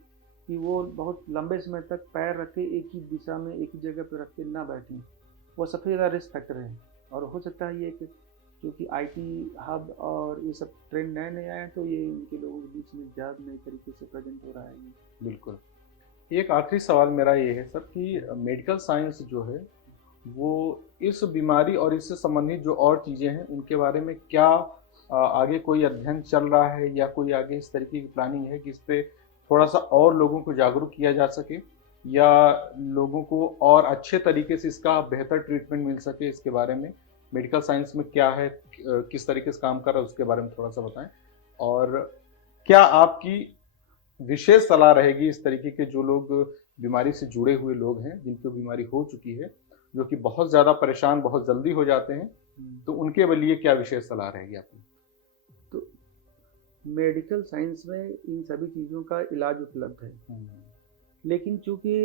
कि वो बहुत लंबे समय तक पैर रखे एक ही दिशा में एक ही जगह पर रख के ना बैठें, वो सबसे ज़्यादा रिस्क फैक्टर है। और हो सकता है ये कि क्योंकि आईटी हब और ये सब ट्रेंड नए नए आए हैं, तो ये इनके लोगों के बीच में ज़्यादा नए तरीके से प्रेजेंट हो रहा है ये। बिल्कुल। एक आखिरी सवाल मेरा ये है सर कि मेडिकल साइंस जो है वो इस बीमारी और इससे संबंधित जो और चीज़ें हैं उनके बारे में क्या आगे कोई अध्ययन चल रहा है या कोई आगे इस तरीके की प्लानिंग है कि इस पे थोड़ा सा और लोगों को जागरूक किया जा सके या लोगों को और अच्छे तरीके से इसका बेहतर ट्रीटमेंट मिल सके? इसके बारे में मेडिकल साइंस में क्या है, किस तरीके से काम कर रहा है, उसके बारे में थोड़ा सा बताएं। और क्या आपकी विशेष सलाह रहेगी इस तरीके के जो लोग बीमारी से जुड़े हुए लोग हैं, जिनको बीमारी हो चुकी है, जो कि बहुत ज़्यादा परेशान बहुत जल्दी हो जाते हैं, तो उनके लिए क्या विशेष सलाह रहेगी आपकी? तो मेडिकल साइंस में इन सभी चीज़ों का इलाज उपलब्ध है, लेकिन चूंकि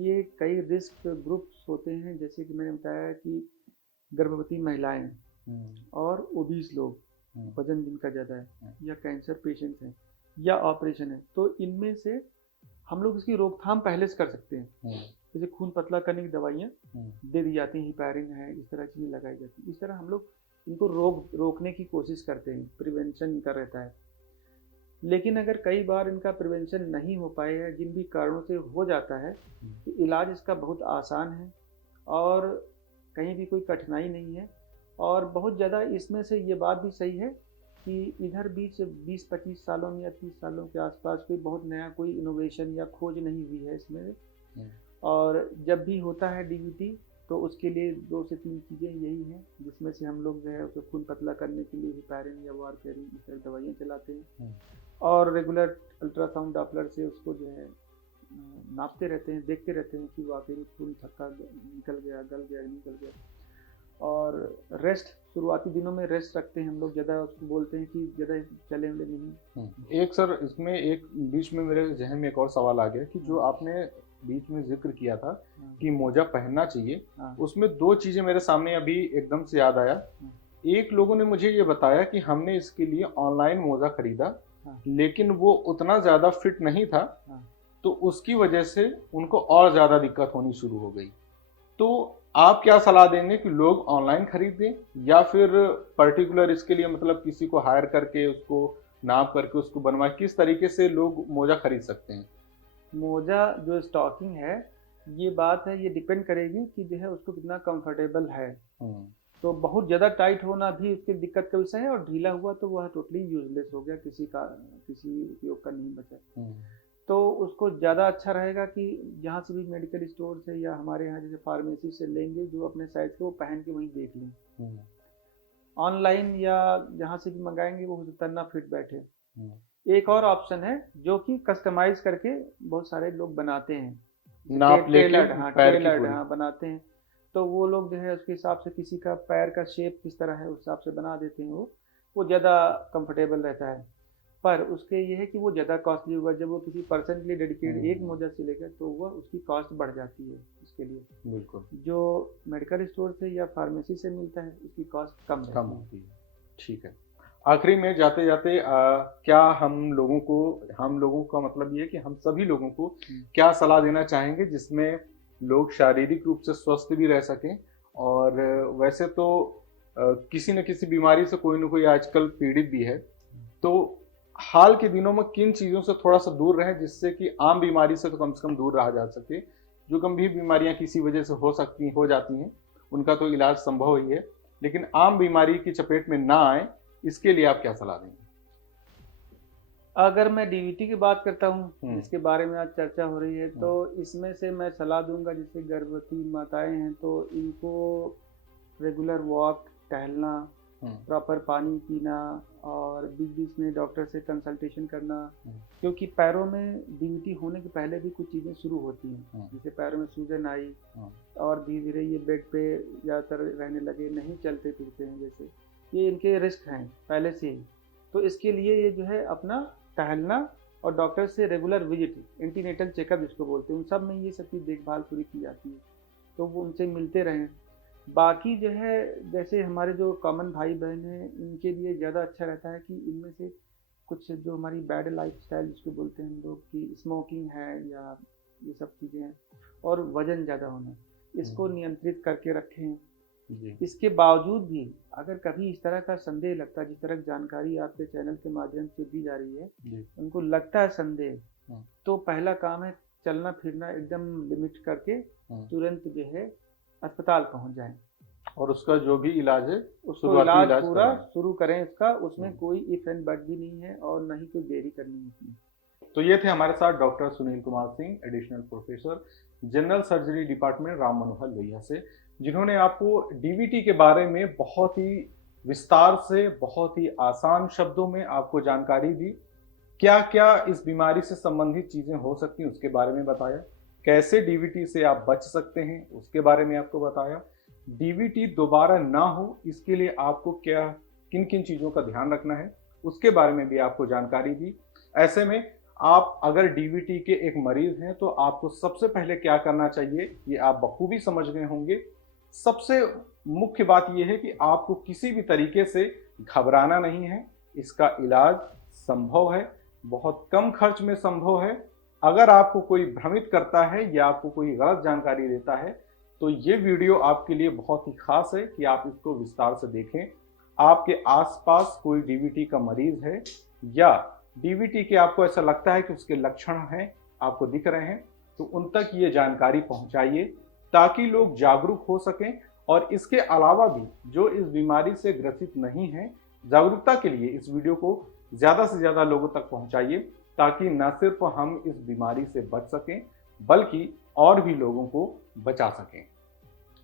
ये कई रिस्क ग्रुप्स होते हैं, जैसे कि मैंने बताया कि गर्भवती महिलाएं और ओबीस लोग, वजन जिनका ज़्यादा है, या कैंसर पेशेंट्स हैं या ऑपरेशन है, तो इनमें से हम लोग इसकी रोकथाम पहले से कर सकते हैं। जैसे खून पतला करने की दवाइयाँ दे दी जाती हैं, हिपैरिन है, इस तरह चीज़ें लगाई जाती हैं। इस तरह हम लोग इनको रोकने की कोशिश करते हैं, प्रिवेंशन इनका रहता है। लेकिन अगर कई बार इनका प्रिवेंशन नहीं हो पाए या जिन भी कारणों से हो जाता है, तो इलाज इसका बहुत आसान है और कहीं भी कोई कठिनाई नहीं है। और बहुत ज़्यादा इसमें से ये बात भी सही है कि इधर बीच 20-25 सालों में या 30 सालों के आसपास कोई बहुत नया कोई इनोवेशन या खोज नहीं हुई है इसमें। और जब भी होता है डीवीटी तो उसके लिए 2 से 3 चीज़ें यही हैं, जिसमें से हम लोग जो है उसे खून पतला करने के लिए हिपैरिन या वारफेरिन इस तरह दवाइयाँ चलाते हैं और रेगुलर अल्ट्रासाउंड डॉपलर से उसको जो है नापते रहते हैं, देखते रहते हैं कि वाकई में खून थक्का निकल गया, गल गया, निकल गया। और रेस्ट शुरुआती दिनों में रेस्ट रखते हैं हम लोग, ज़्यादा उसको बोलते हैं कि ज़्यादा चले वले नहीं। एक सर इसमें एक बीच में मेरे जहन में एक और सवाल आ गया कि जो आपने बीच में जिक्र किया था कि मोजा पहनना चाहिए, उसमें 2 चीज़ें मेरे सामने अभी एकदम से याद आया। एक लोगों ने मुझे ये बताया कि हमने इसके लिए ऑनलाइन मोजा खरीदा, लेकिन वो उतना ज़्यादा फिट नहीं था, तो उसकी वजह से उनको और ज़्यादा दिक्कत होनी शुरू हो गई। तो आप क्या सलाह देंगे कि लोग ऑनलाइन खरीदें या फिर पर्टिकुलर इसके लिए मतलब किसी को हायर करके उसको नाप करके उसको बनवाएं? किस तरीके से लोग मोजा खरीद सकते हैं? मोजा जो स्टॉकिंग है, ये बात है, ये डिपेंड करेगी कि जो है उसको कितना कंफर्टेबल है। तो बहुत ज़्यादा टाइट होना भी उसकी दिक्कत का विषय है और ढीला हुआ तो वह टोटली यूजलेस हो गया, किसी उपयोग का नहीं बचा। तो उसको ज़्यादा अच्छा रहेगा कि जहाँ से भी मेडिकल स्टोर से या हमारे यहाँ जैसे फार्मेसी से लेंगे, जो अपने साइज को पहन के वहीं देख लें। ऑनलाइन या जहाँ से भी मंगाएंगे वो हो सकता है ना फिट बैठे। एक और ऑप्शन है जो कि कस्टमाइज करके बहुत सारे लोग बनाते हैं, टेलर्ड बनाते हैं। तो वो लोग जो है उसके हिसाब से किसी का पैर का शेप किस तरह है उस हिसाब से बना देते हैं, वो ज़्यादा कंफर्टेबल रहता है। पर उसके ये है कि वो ज़्यादा कॉस्टली होगा। जब वो किसी पर्सन के लिए डेडिकेट एक मोजा सिलेगा तो वह उसकी कॉस्ट बढ़ जाती है उसके लिए। बिल्कुल। जो मेडिकल स्टोर से या फार्मेसी से मिलता है उसकी कॉस्ट कम होती है। ठीक है, आखिरी में जाते जाते क्या हम लोगों का मतलब ये है कि हम सभी लोगों को क्या सलाह देना चाहेंगे जिसमें लोग शारीरिक रूप से स्वस्थ भी रह सकें, और वैसे तो किसी न किसी बीमारी से कोई न कोई आजकल पीड़ित भी है, तो हाल के दिनों में किन चीज़ों से थोड़ा सा दूर रहें जिससे कि आम बीमारी से तो कम से कम दूर रहा जा सके। जो गंभीर बीमारियां किसी वजह से हो जाती हैं उनका तो इलाज संभव ही है, लेकिन आम बीमारी की चपेट में ना आए, इसके लिए आप क्या सलाह देंगे? अगर मैं डीवीटी की बात करता हूँ जिसके बारे में आज चर्चा हो रही है, तो इसमें से मैं सलाह दूंगा जैसे गर्भवती माताएं हैं तो इनको रेगुलर वॉक, टहलना, प्रॉपर पानी पीना और बीच बीच में डॉक्टर से कंसल्टेशन करना, क्योंकि पैरों में डीवीटी होने के पहले भी कुछ चीज़ें शुरू होती हैं, जैसे पैरों में सूजन आई और धीरे धीरे ये बेड पे ज़्यादातर रहने लगे, नहीं चलते फिरते हैं, जैसे ये इनके रिस्क हैं पहले से ही। तो इसके लिए ये जो है अपना टहलना और डॉक्टर से रेगुलर विजिट, एंटीनेटल चेकअप जिसको बोलते हैं, उन सब में ये सब की देखभाल पूरी की जाती है, तो वो उनसे मिलते रहें। बाकी जो है जैसे हमारे जो कॉमन भाई बहन हैं इनके लिए ज़्यादा अच्छा रहता है कि इनमें से कुछ जो हमारी बैड लाइफस्टाइल जिसको बोलते हैं हम लोग की स्मोकिंग है या ये सब चीज़ें हैं और वज़न ज़्यादा होना, इसको नियंत्रित करके रखें। इसके बावजूद भी अगर कभी इस तरह का संदेह लगता है, जिस तरह की जानकारी आपके चैनल के माध्यम से दी जा रही है, उनको लगता है संदेह, तो पहला काम है चलना फिरना एकदम लिमिट करके तुरंत जो है अस्पताल पहुंच जाएं और उसका जो भी इलाज है उसको इलाज पूरा शुरू करें इसका, उसमें कोई इफ एंड बट भी नहीं है और न ही कोई देरी करनी है इसमें। तो ये थे हमारे साथ doctor Sunil Kumar Singh, additional professor general surgery department Ram Manohar Lohia से, जिन्होंने आपको डीवीटी के बारे में बहुत ही विस्तार से, बहुत ही आसान शब्दों में आपको जानकारी दी। क्या क्या इस बीमारी से संबंधित चीजें हो सकती हैं उसके बारे में बताया, कैसे डीवीटी से आप बच सकते हैं उसके बारे में आपको बताया, डीवीटी दोबारा ना हो इसके लिए आपको क्या किन किन चीज़ों का ध्यान रखना है उसके बारे में भी आपको जानकारी दी। ऐसे में आप अगर डीवीटी के एक मरीज हैं तो आपको सबसे पहले क्या करना चाहिए ये आप बखूबी समझ गए होंगे। सबसे मुख्य बात यह है कि आपको किसी भी तरीके से घबराना नहीं है, इसका इलाज संभव है, बहुत कम खर्च में संभव है। अगर आपको कोई भ्रमित करता है या आपको कोई गलत जानकारी देता है तो ये वीडियो आपके लिए बहुत ही खास है कि आप इसको विस्तार से देखें। आपके आसपास कोई डीवीटी का मरीज है या डीवीटी के आपको ऐसा लगता है कि उसके लक्षण हैं, आपको दिख रहे हैं, तो उन तक ये जानकारी पहुंचाइए ताकि लोग जागरूक हो सकें। और इसके अलावा भी जो इस बीमारी से ग्रसित नहीं है, जागरूकता के लिए इस वीडियो को ज़्यादा से ज़्यादा लोगों तक पहुंचाइए ताकि न सिर्फ हम इस बीमारी से बच सकें बल्कि और भी लोगों को बचा सकें।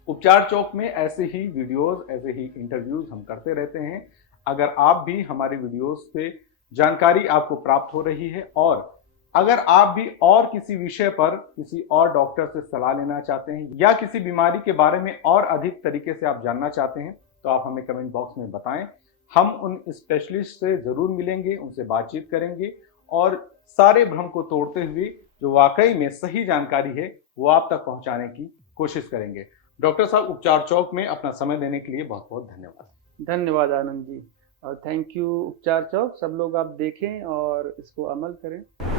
उपचार चौक में ऐसे ही वीडियोस, ऐसे ही इंटरव्यूज हम करते रहते हैं। अगर आप भी हमारे वीडियोस से जानकारी आपको प्राप्त हो रही है और अगर आप भी और किसी विषय पर किसी और डॉक्टर से सलाह लेना चाहते हैं या किसी बीमारी के बारे में और अधिक तरीके से आप जानना चाहते हैं तो आप हमें कमेंट बॉक्स में बताएं। हम उन स्पेशलिस्ट से जरूर मिलेंगे, उनसे बातचीत करेंगे और सारे भ्रम को तोड़ते हुए जो वाकई में सही जानकारी है वो आप तक पहुंचाने की कोशिश करेंगे। डॉक्टर साहब, उपचार चौक में अपना समय देने के लिए बहुत बहुत धन्यवाद। धन्यवाद आनंद जी और थैंक यू। उपचार चौक सब लोग आप देखें और इसको अमल करें।